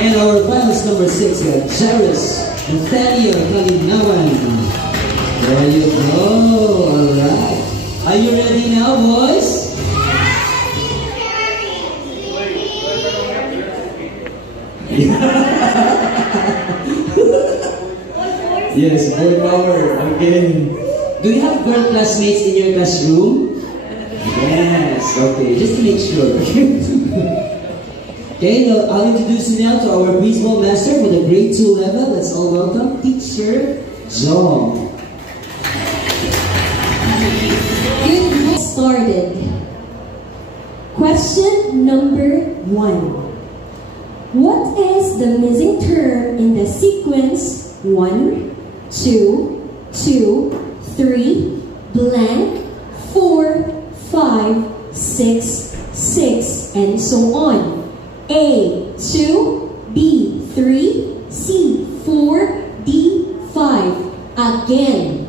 And our finalist number 6, we have Jairus Nathaniel Kalinawan. There you go. Alright. Are you ready now, boys? Yes, boy power. Again. Do you have girl classmates in your classroom? Yes. Okay, just to make sure. Okay, now I'll introduce you now to our baseball master for the grade 2 level. Let's all welcome Teacher John. Get started. Question number 1. What is the missing term in the sequence 1, 2, 2, 3, blank, 4, 5, 6, 6, and so on? A, 2, B, 3, C, 4, D, 5. Again,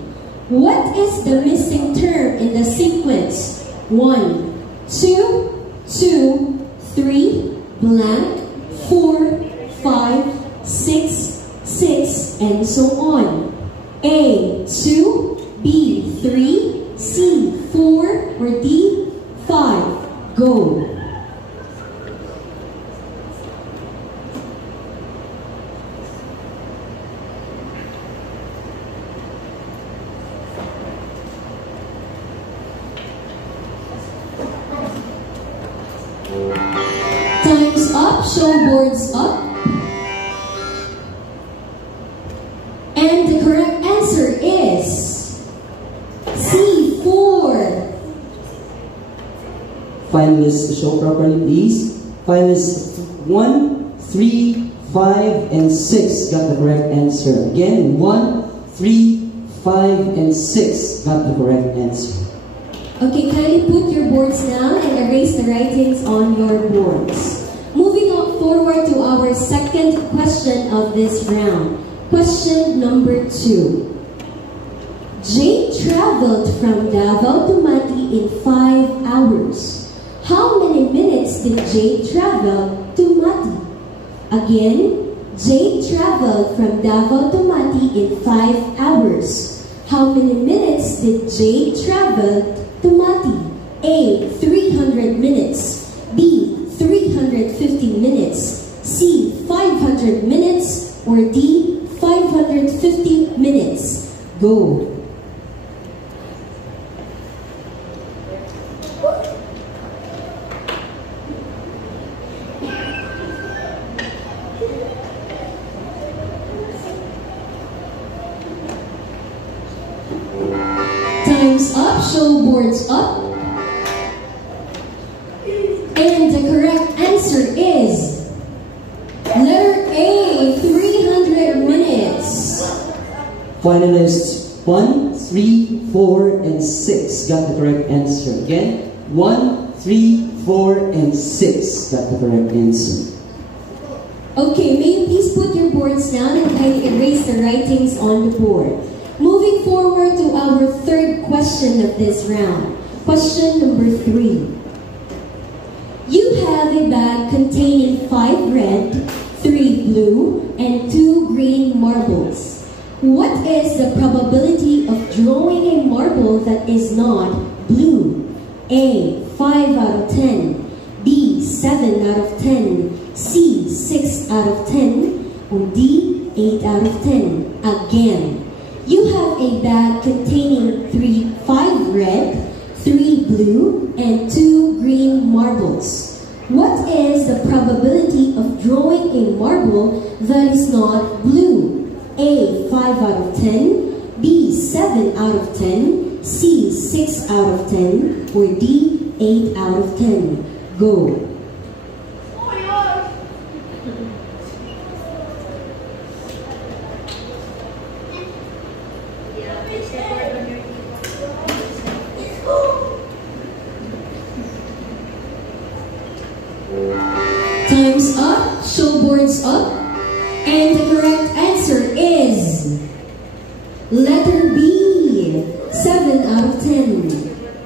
what is the missing term in the sequence? 1, 2, 2, 3, blank, 4, 5, 6, 6, and so on. A, 2, B, 3, C, 4, or D, 5. Go. Time's up, show boards up. And the correct answer is C4. Finalists, show properly, please. Finalists 1, 3, 5, and 6 got the correct answer. Again, 1, 3, 5, and 6 got the correct answer. Okay, kindly put your boards down and erase the writings on your boards. Moving on forward to our second question of this round. Question number 2. Jay traveled from Davao to Mati in 5 hours. How many minutes did Jay travel to Mati? Again, Jay traveled from Davao to Mati in 5 hours. How many minutes did Jay travel to Mati? A, 300 minutes. B, 350 minutes. C, 500 minutes. Or D, 550 minutes. Go. Time's up, show boards up. And the correct answer is letter A, 300 minutes. Finalists 1, 3, 4, and 6 got the correct answer. Again, 1, 3, 4, and 6 got the correct answer. Okay, may you please put your boards down and kindly erase the writings on the board. Moving forward to our third question of this round. Question number 3. You have a bag containing 5 red, 3 blue, and 2 green marbles. What is the probability of drawing a marble that is not blue? A, 5 out of 10. B, 7 out of 10. C, 6 out of 10. Or D, 8 out of 10. Again, you have a bag containing 5 red, 3 blue, and 2 green marbles. What is the probability of drawing a marble that is not blue? A, 5 out of 10, B, 7 out of 10, C, 6 out of 10, or D, 8 out of 10. Go. Time's up, show boards up, and the correct answer is letter B, 7 out of 10.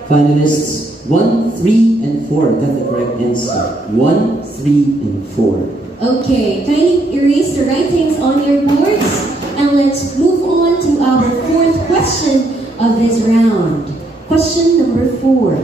Finalists 1, 3, and 4 got the correct answer. 1, 3, and 4. Okay, kindly erase the writings on your boards and let's move on to our fourth question of this round. Question number 4.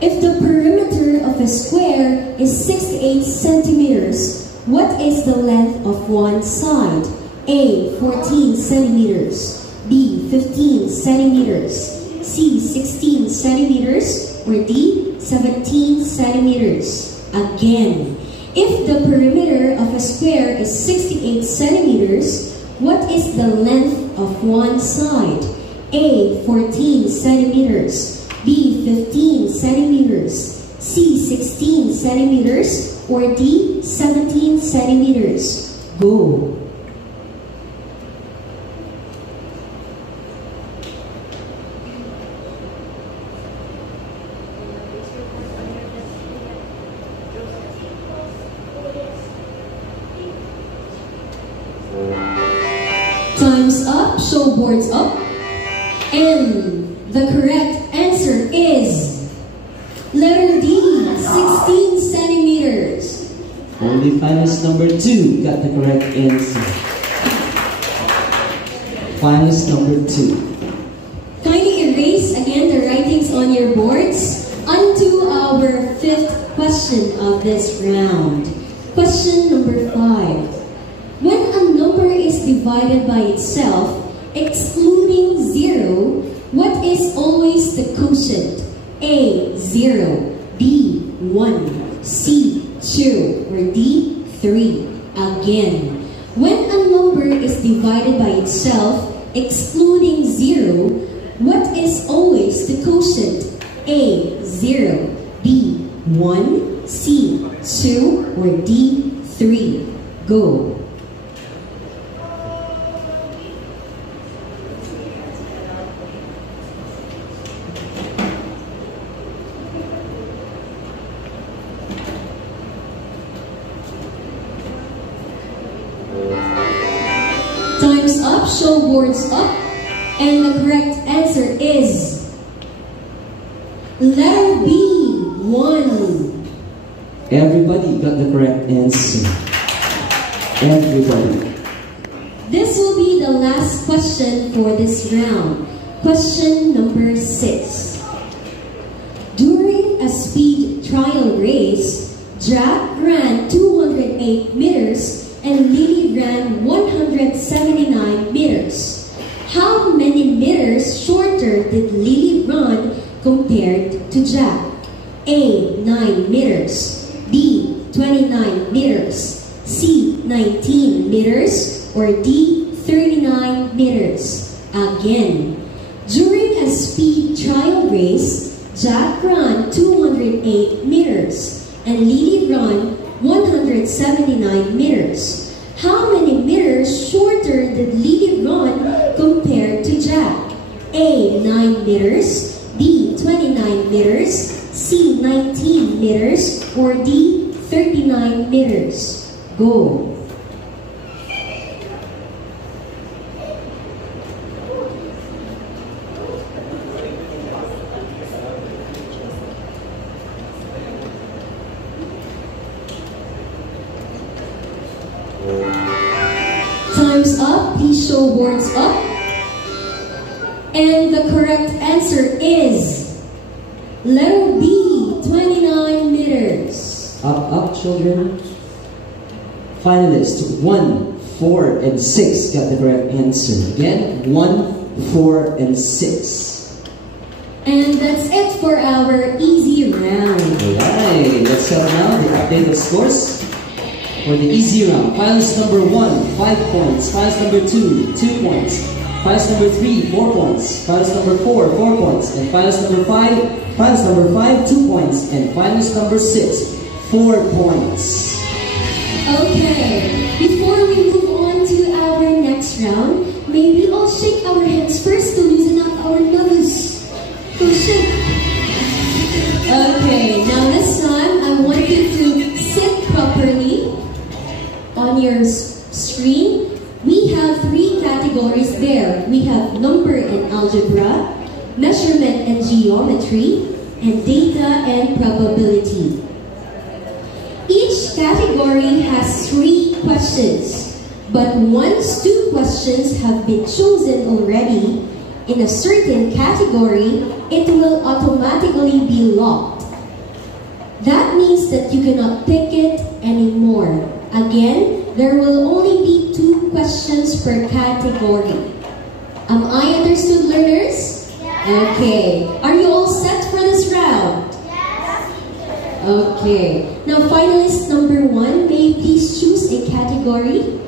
If the perimeter of a square is 68 centimeters, what is the length of one side? A. 14 centimeters, B. 15 centimeters, C. 16 centimeters, or D. 17 centimeters. Again, if the perimeter of a square is 68 centimeters, what is the length of one side? A. 14 centimeters, B. 15 centimeters, C. 16 centimeters, or D. 17 centimeters. Go. Time's up, show boards up. And the correct answer is letter D, 16 centimeters. Only finalist number 2 got the correct answer. Finalist number 2. Kindly erase again the writings on your boards. Onto our fifth question of this round. Question number 5. When a number is divided by itself, excluding 0, what is always the quotient? A. 0, B. 1, C. 2, or D. 3. Again, when a number is divided by itself, excluding 0, what is always the quotient? A. 0, B. 1, C. 2, or D. 3. Go. Time's up, show boards up, and the correct answer is letter B, 1. Everybody got the correct answer. Everybody. This will be the last question for this round. Question number 6. During a speed trial race, Jack ran 208 meters and Lily ran 179 meters. How many meters shorter did Lily run compared to Jack? A. 9 meters, B. 29 meters, C. 19 meters, or D. 39 meters. Again, during a speed trial race, Jack ran 208 meters and Lily ran 179 meters. How many meters shorter did Lily run compared to Jack? A. 9 meters, B. 29 meters, C. 19 meters, or D. 39 meters. Go. Time's up, please show boards up. And the correct answer is letter B, 29 meters. Up, children. Finalists 1, 4, and 6 got the correct answer. Again, 1, 4, and 6. And that's it for our easy round. Alright, let's have now the updated scores for the easy round. Finalist number 1, 5 points. Finalist number 2, 2 points. Finalist number 3, 4 points. Finalist number 4, 4 points. And finalist number 5, 2 points. And finalist number 6, 4 points. Okay, before we move on to our next round, may we all shake our hands first to loosen up our nerves. So shake. Okay, now this time I want you to sit properly on your screen. We have 3 categories there. We have number and algebra, measurement and geometry, and data and probability. Each Each category has 3 questions, but once 2 questions have been chosen already in a certain category, it will automatically be locked. That means that you cannot pick it anymore. Again, there will only be 2 questions per category. Am I understood, learners? Yes. Okay. Are you all set for this round? Yes. Okay. Now, finalist number 1, may you please choose a category?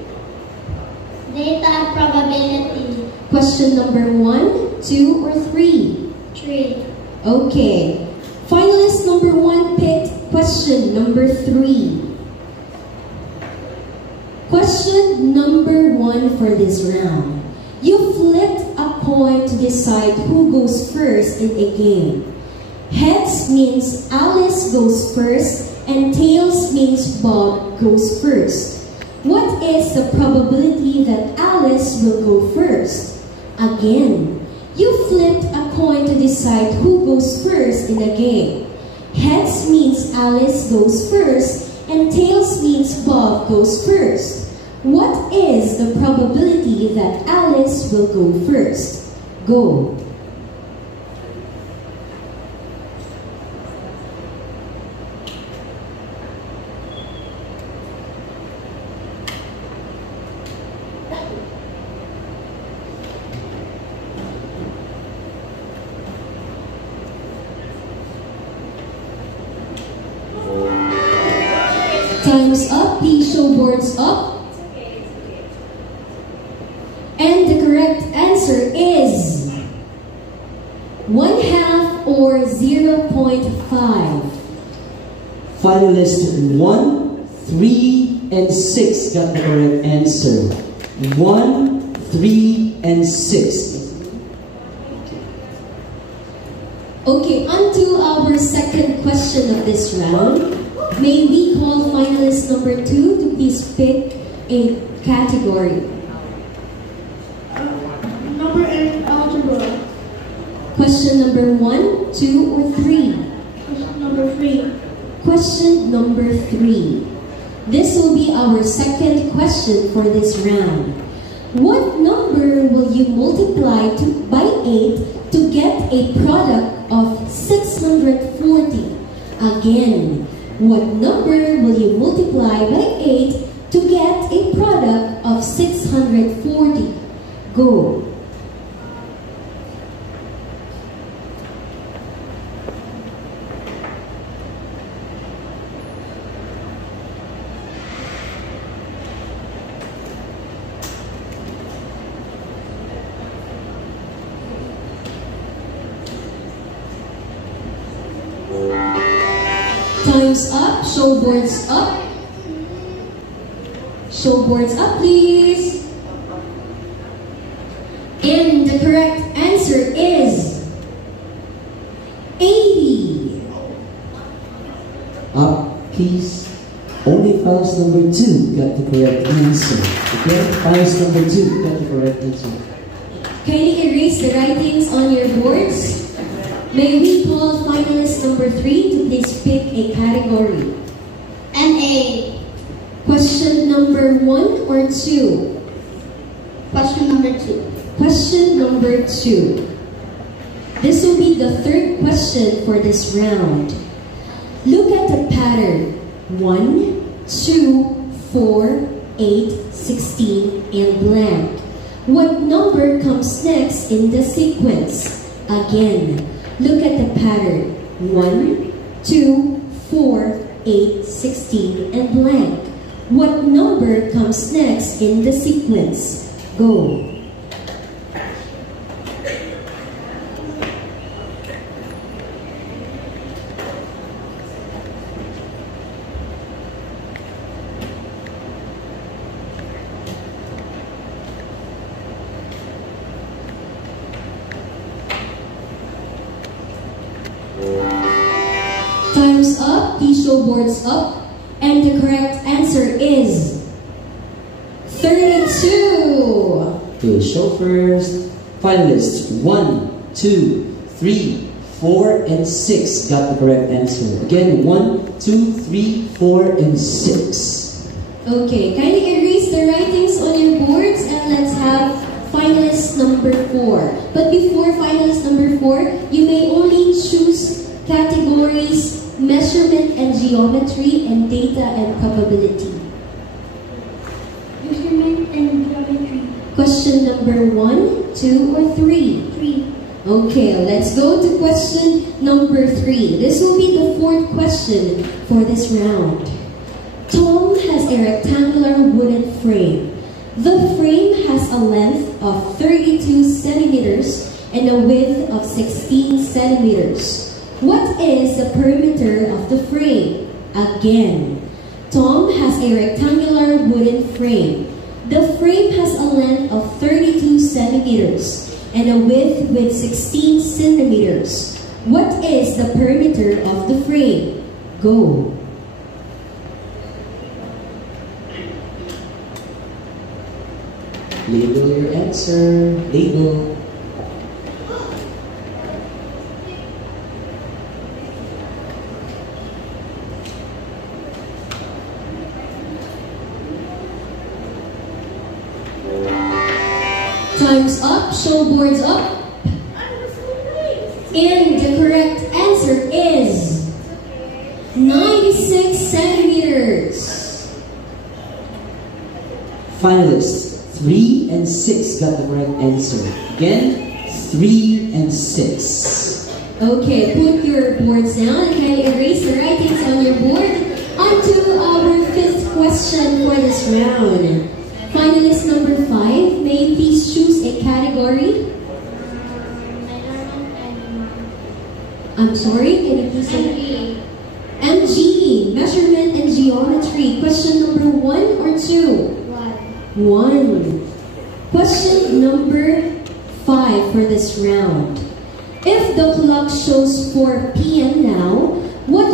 Data and probability. Question number 1, 2, or 3? 3. Okay. Finalist number 1 picked question number 3. Question number 1 for this round. You flipped a coin to decide who goes first in a game. Heads means Alice goes first, and tails means Bob goes first. What is the probability that Alice will go first? Again, you flipped a coin to decide who goes first in the game. Heads means Alice goes first, and tails means Bob goes first. What is the probability that Alice will go first? Go. Time's up. Please show boards up. And the correct answer is 1/2 or 0.5. Finalists 1, 3, and 6 got the correct answer. 1, 3, and 6. Okay, on to our second question of this round. May we call finalist number 2 to please pick a category. Number 8, algebra. Question number 1, 2, or 3? Question number 3. Question number 3. This will be our second question for this round. What number will you multiply by 8 to get a product of 640? Again, what number will you multiply by 8 to get a product of 640? Go. Time's up. Show boards up. Show boards up, please. And the correct answer is 80. Up, please. Only finalist number 2 got the correct answer. Again, finalist number 2 got the correct answer. Kindly erase the writings on your boards. May we call finalist number 3 to please pick a category. NA. Question number 1 or 2? Question number 2. Question number 2. This will be the third question for this round. Look at the pattern. 1, 2, 4, 8, 16, and blank. What number comes next in the sequence? Again, look at the pattern. 1, 2, 4, 8, 16, and blank. What number comes next in the sequence? Go. Time's up. Please show boards up. And the correct answer is 32. Okay, show first. Finalists 1, 2, 3, 4, and 6 got the correct answer. Again, 1, 2, 3, 4, and 6. Okay, kindly erase the writings on your boards and let's have finalist number 4. But before finalist number 4, you may only choose categories measurement and geometry and data and probability. Measurement and geometry. Question number 1, 2, or 3? 3. Okay, let's go to question number 3. This will be the 4th question for this round. Tom has a rectangular wooden frame. The frame has a length of 32 centimeters and a width of 16 centimeters. What is the perimeter of the frame? Again, Tom has a rectangular wooden frame. The frame has a length of 32 centimeters and a width with 16 centimeters. What is the perimeter of the frame? Go. Label your answer. Label. Time's up. Show boards up. And the correct answer is 96 centimeters. Finalists 3 and 6 got the correct answer. Again, 3 and 6. Okay, put your boards down and kindly erase the writings on your board. On to our 5th question for this round. Finalist number 5, may you please choose a category? Measurement and I'm sorry, can you please say? MG, measurement and geometry. Question number 1 or 2? 1. Question number 5 for this round. If the clock shows 4 p.m. now, what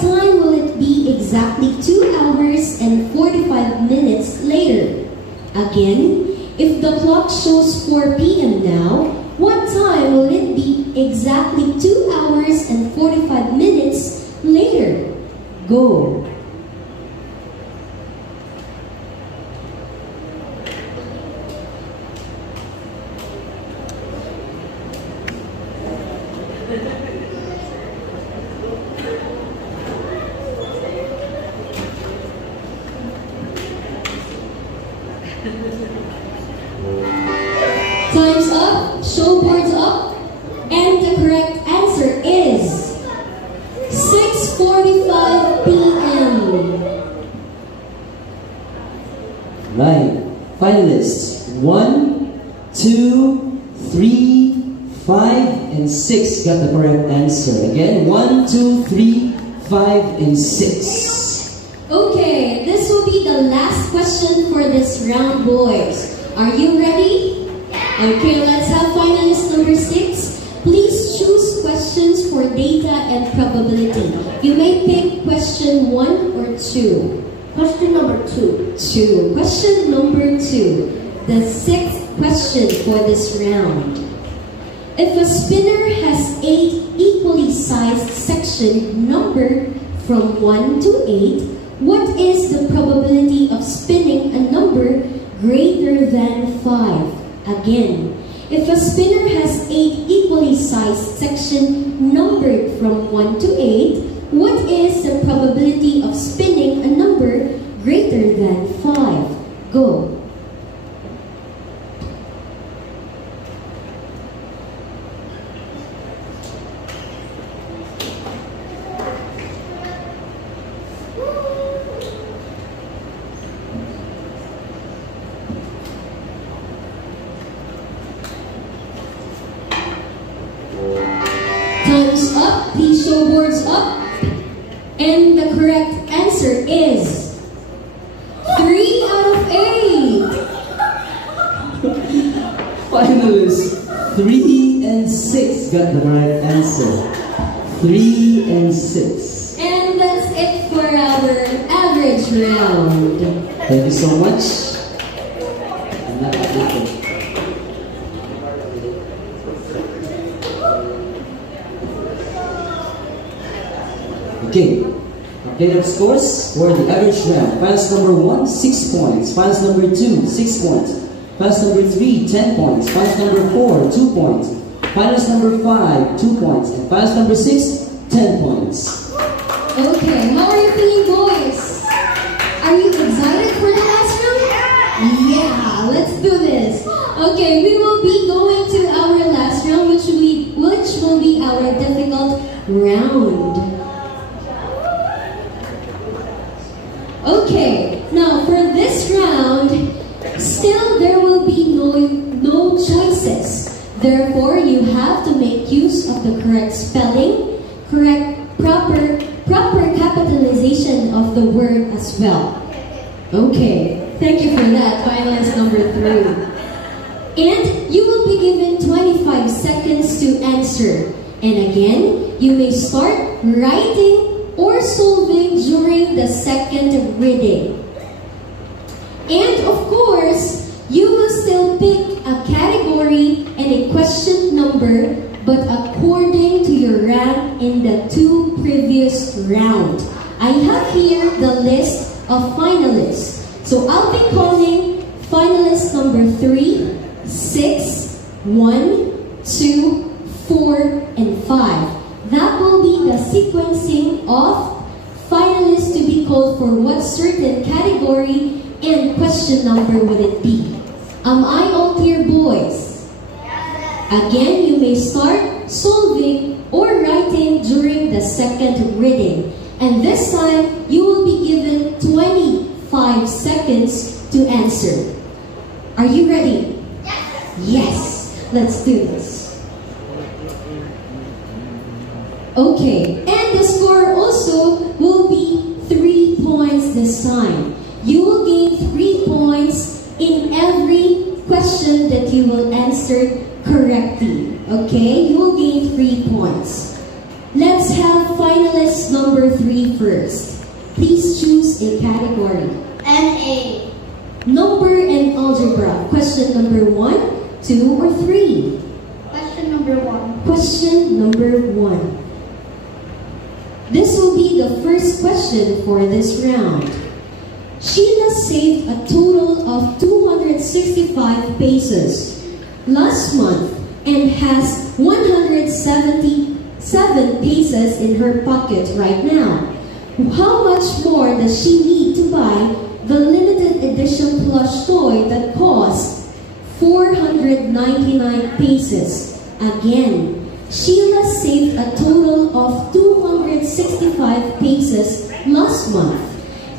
time will it be exactly 2 hours and 45 minutes later? Again, if the clock shows 4 p.m. now, what time will it be exactly 2 hours and 45 minutes later? Go. Time's up, show boards up, and the correct answer is 6:45 p.m. Right. Finalists 1, 2, 3, 5, and 6 got the correct answer. Again, 1, 2, 3, 5, and 6. Okay, this will be the last question for this round, boys. Are you ready? Okay, let's have finalist number 6. Please choose questions for data and probability. You may pick question 1 or 2. Question number 2. 2. Question number 2. The 6th question for this round. If a spinner has 8 equally sized sections numbered from 1 to 8, what is the probability of spinning a number greater than 5? Again, if a spinner has 8 equally sized sections numbered from 1 to 8, what is the probability of spinning a number greater than 5? Go. Time's up, please show boards up. And the correct answer is 3 out of 8. Finalists 3 and 6 got the right answer. 3 and 6. And that's it for our average round. Thank you so much. I'm not updated. Date of scores for the average round. Finals number 1, 6 points. Finals number 2, 6 points. Finals number 3, 10 points. Finals number 4, 2 points. Finals number 5, 2 points. And finals number 6, 10 points. Okay, how are you feeling, boys? Are you excited for the last round? Yeah, let's do this. Okay, we will be going to our last round, which will be our difficult round. Okay, now for this round, still there will be no choices. Therefore, you have to make use of the correct spelling, proper capitalization of the word as well. Okay, thank you for that, finalist number 3. And you will be given 25 seconds to answer. And again, you may start writing or solving during the second reading. And of course, you will still pick a category and a question number, but according to your rank in the 2 previous rounds. I have here the list of finalists. So I'll be calling finalist number 3, 6, 1, 2, 4, and 5. That will be the sequencing of finalists to be called for what certain category and question number would it be. Am I all clear, boys? Again, you may start solving or writing during the second reading. And this time, you will be given 25 seconds to answer. Are you ready? Yes. Let's do this. Okay, and the score also will be 3 points this time. You will gain 3 points in every question that you will answer correctly. Okay, you will gain 3 points. Let's have finalist number 3 first. Please choose a category. NA. Number and algebra. Question number 1, 2, or 3? Question number 1. Question number 1. This will be the first question for this round. Sheila saved a total of 265 pesos last month and has 177 pesos in her pocket right now. How much more does she need to buy the limited edition plush toy that costs 499 pesos? Again, Sheila saved a total of 265 pesos last month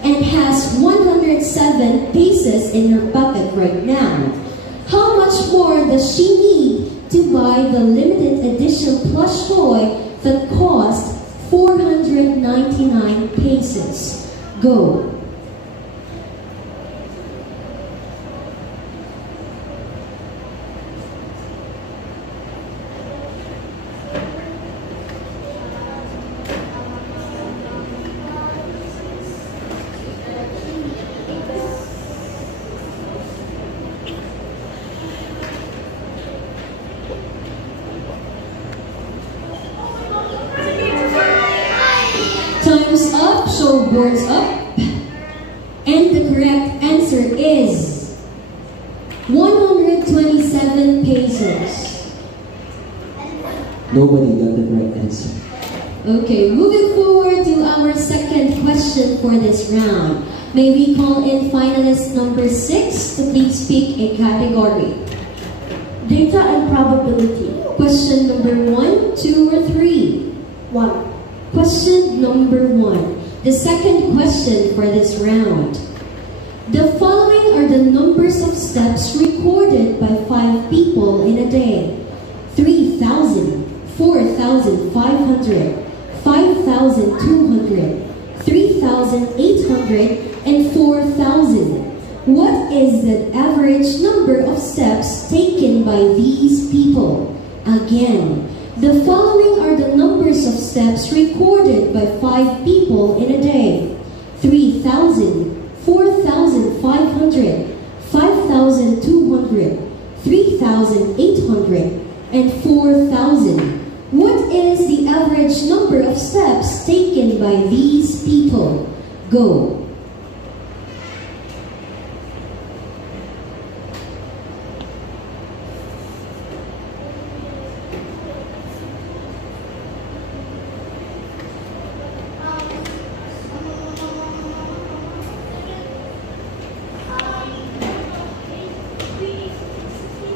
and has 107 pesos in her pocket right now. How much more does she need to buy the limited edition plush toy that cost 499 pesos? Go. Time's up, show boards up. And the correct answer is 127 pesos. Nobody got the correct answer. Okay, moving forward to our second question for this round. May we call in finalist number 6 to please pick a category. Data and probability. Question number 1, 2, or 3? 1. Question number 1. The second question for this round. The following are the numbers of steps recorded by 5 people in a day. 3,000, 4,500, 5,200, 3,800, and 4,000. What is the average number of steps taken by these people? Again, the following are the numbers of steps recorded by 5 people in a day. 3,000, 4,500, 5,200, 3,800, and 4,000. What is the average number of steps taken by these people? Go.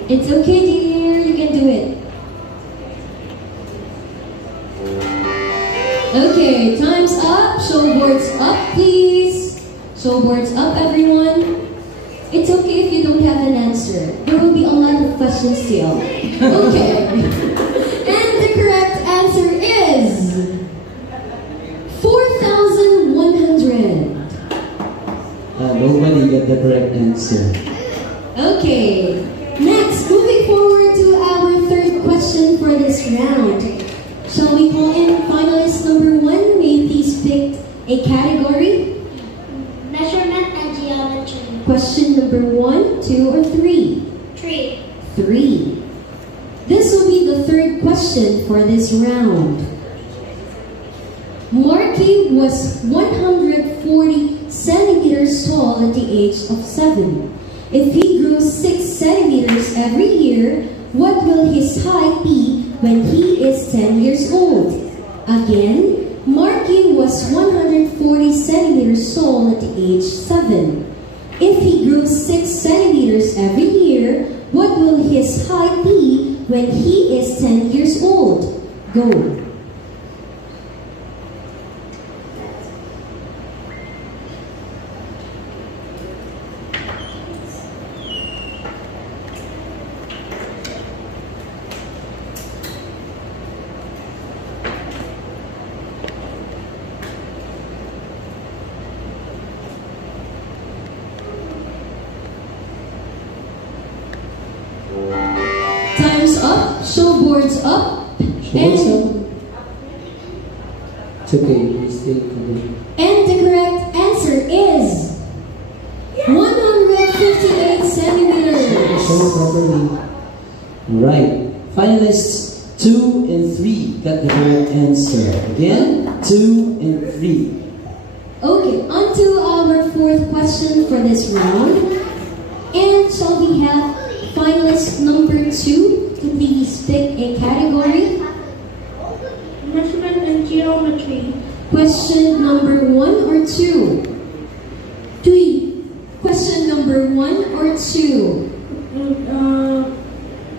It's okay, dear. You can do it. Okay, time's up. Show boards up, please. Show boards up, everyone. It's okay if you don't have an answer. There will be a lot of questions still. Okay. And the correct answer is 4,100. Nobody got the correct answer. Okay. Next, moving forward to our third question for this round. Shall we call in finalist number 1? May you please pick a category? Measurement and geometry. Question number 1, 2, or 3? 3. 3. This will be the third question for this round. Marky was 140 centimeters tall at the age of 7. If he grows 6 centimeters every year, what will his height be when he is 10 years old? Again, Marky was 140 centimeters tall at the age 7. If he grows 6 centimeters every year, what will his height be when he is 10 years old? Go. Time's up. Show boards up. What's up? It's okay. You stay calm. And the correct answer is 158 centimeters. Show properly. Alright. Finalists 2 and 3 got the correct answer. Again, 2 and 3. Okay, on to our fourth question for this round. And shall we have finalist number 2 to please pick a category? Measurement and geometry. Question number 1 or 2? 3. Question number 1 or 2?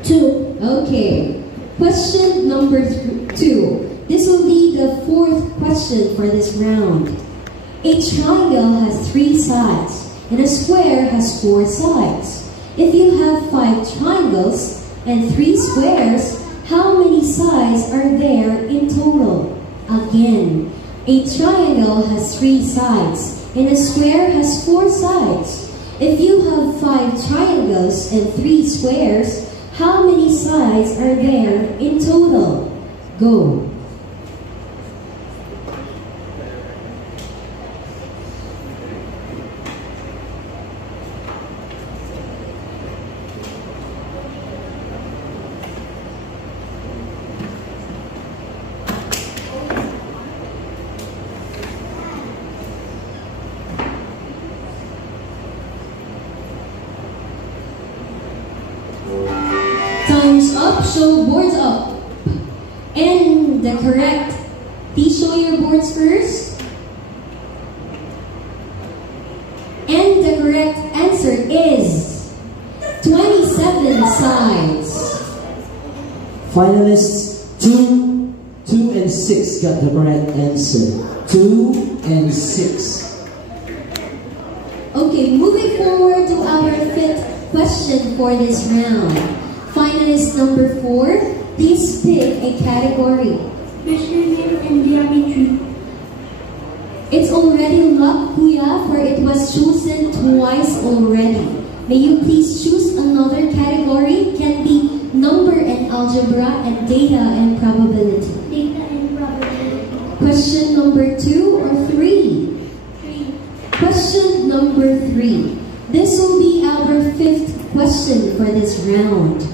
2. Okay. Question number 2. This will be the fourth question for this round. A triangle has 3 sides and a square has 4 sides. If you have 5 triangles and 3 squares, how many sides are there in total? Again, a triangle has 3 sides and a square has 4 sides. If you have 5 triangles and 3 squares, how many sides are there in total? Go. Time's up, show boards up. And the correct, please show your boards first. And the correct answer is 27 sides. Finalists 2, 2 and 6 got the correct answer. 2 and 6. Okay, moving forward to our fifth question for this round. Finalist number 4, please pick a category. Measurement and geometry. It's already locked, Kuya, for it was chosen twice already. May you please choose another category? Can be number and algebra and data and probability. Data and probability. Question number 2 or 3? 3. Question number 3. This will be our fifth question for this round.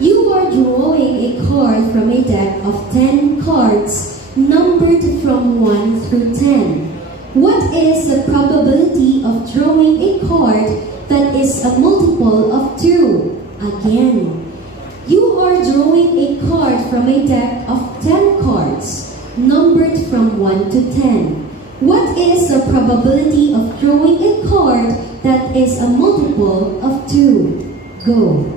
You are are drawing a card from a deck of 10 cards numbered from 1 through 10. What is the probability of drawing a card that is a multiple of 2? Again, you are drawing a card from a deck of 10 cards numbered from 1 to 10. What is the probability of drawing a card that is a multiple of 2? Go.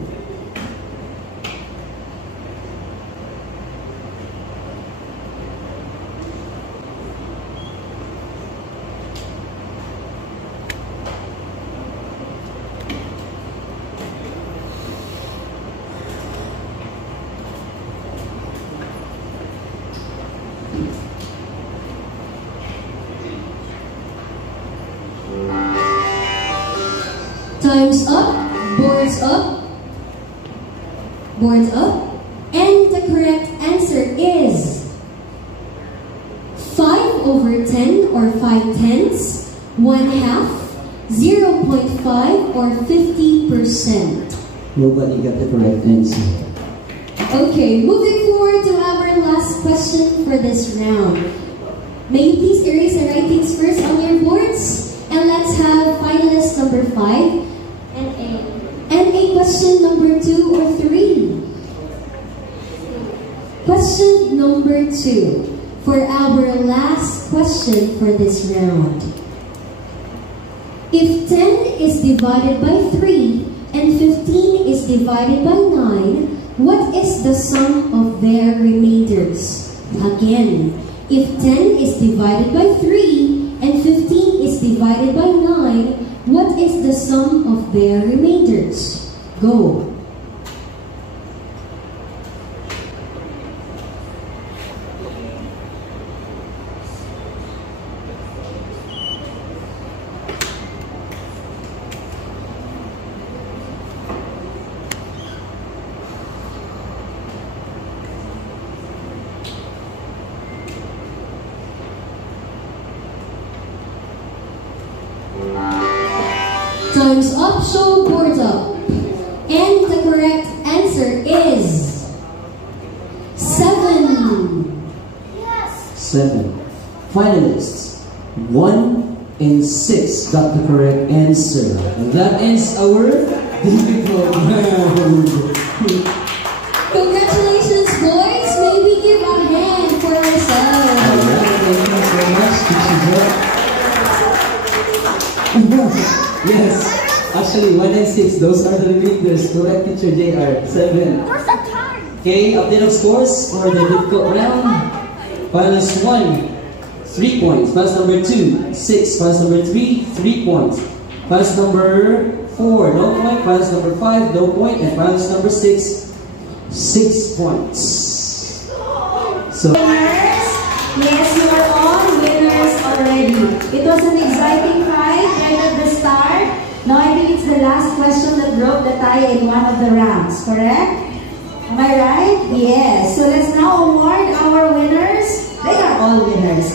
Time's up, boards up, boards up, and the correct answer is 5 over 10 or 5/10, 1/2, 0.5 or 50%. Nobody got the correct answer. Okay, moving forward to our last question for this round. May you please erase the writings first on your boards? And let's have finalist number 5 and a question number 2 or 3. Question number 2 for our last question for this round. If 10 is divided by 3 and 15 is divided by 9, what is the sum of their remainders? Again, if 10 is divided by 3 and 15 is divided by 9, what is the sum of their remainders? Go. Time's up, show boards up. And the correct answer is 7. 7. Finalists 1 and 6 got the correct answer. And that is our difficult round. Congratulations, boys! May we give a hand for ourselves. Thank you so much, Teacher. Yes, actually 1 and 6, those are the remainders. Correct, Teacher JR. 7. Okay, update of scores for the difficult round. Finalist 1, 3 points. Finalist number 2, 6. Finalist number 3, 3 points. Finalist number 4, no point. Finalist number 5, no point. And finalist number 6, 6 points. So, yes, you are all winners already. It was an exciting fight right at the start. Now I think it's the last question that broke the tie in one of the rounds, correct? Am I right? Yes. So let's now award our winners. They are all winners.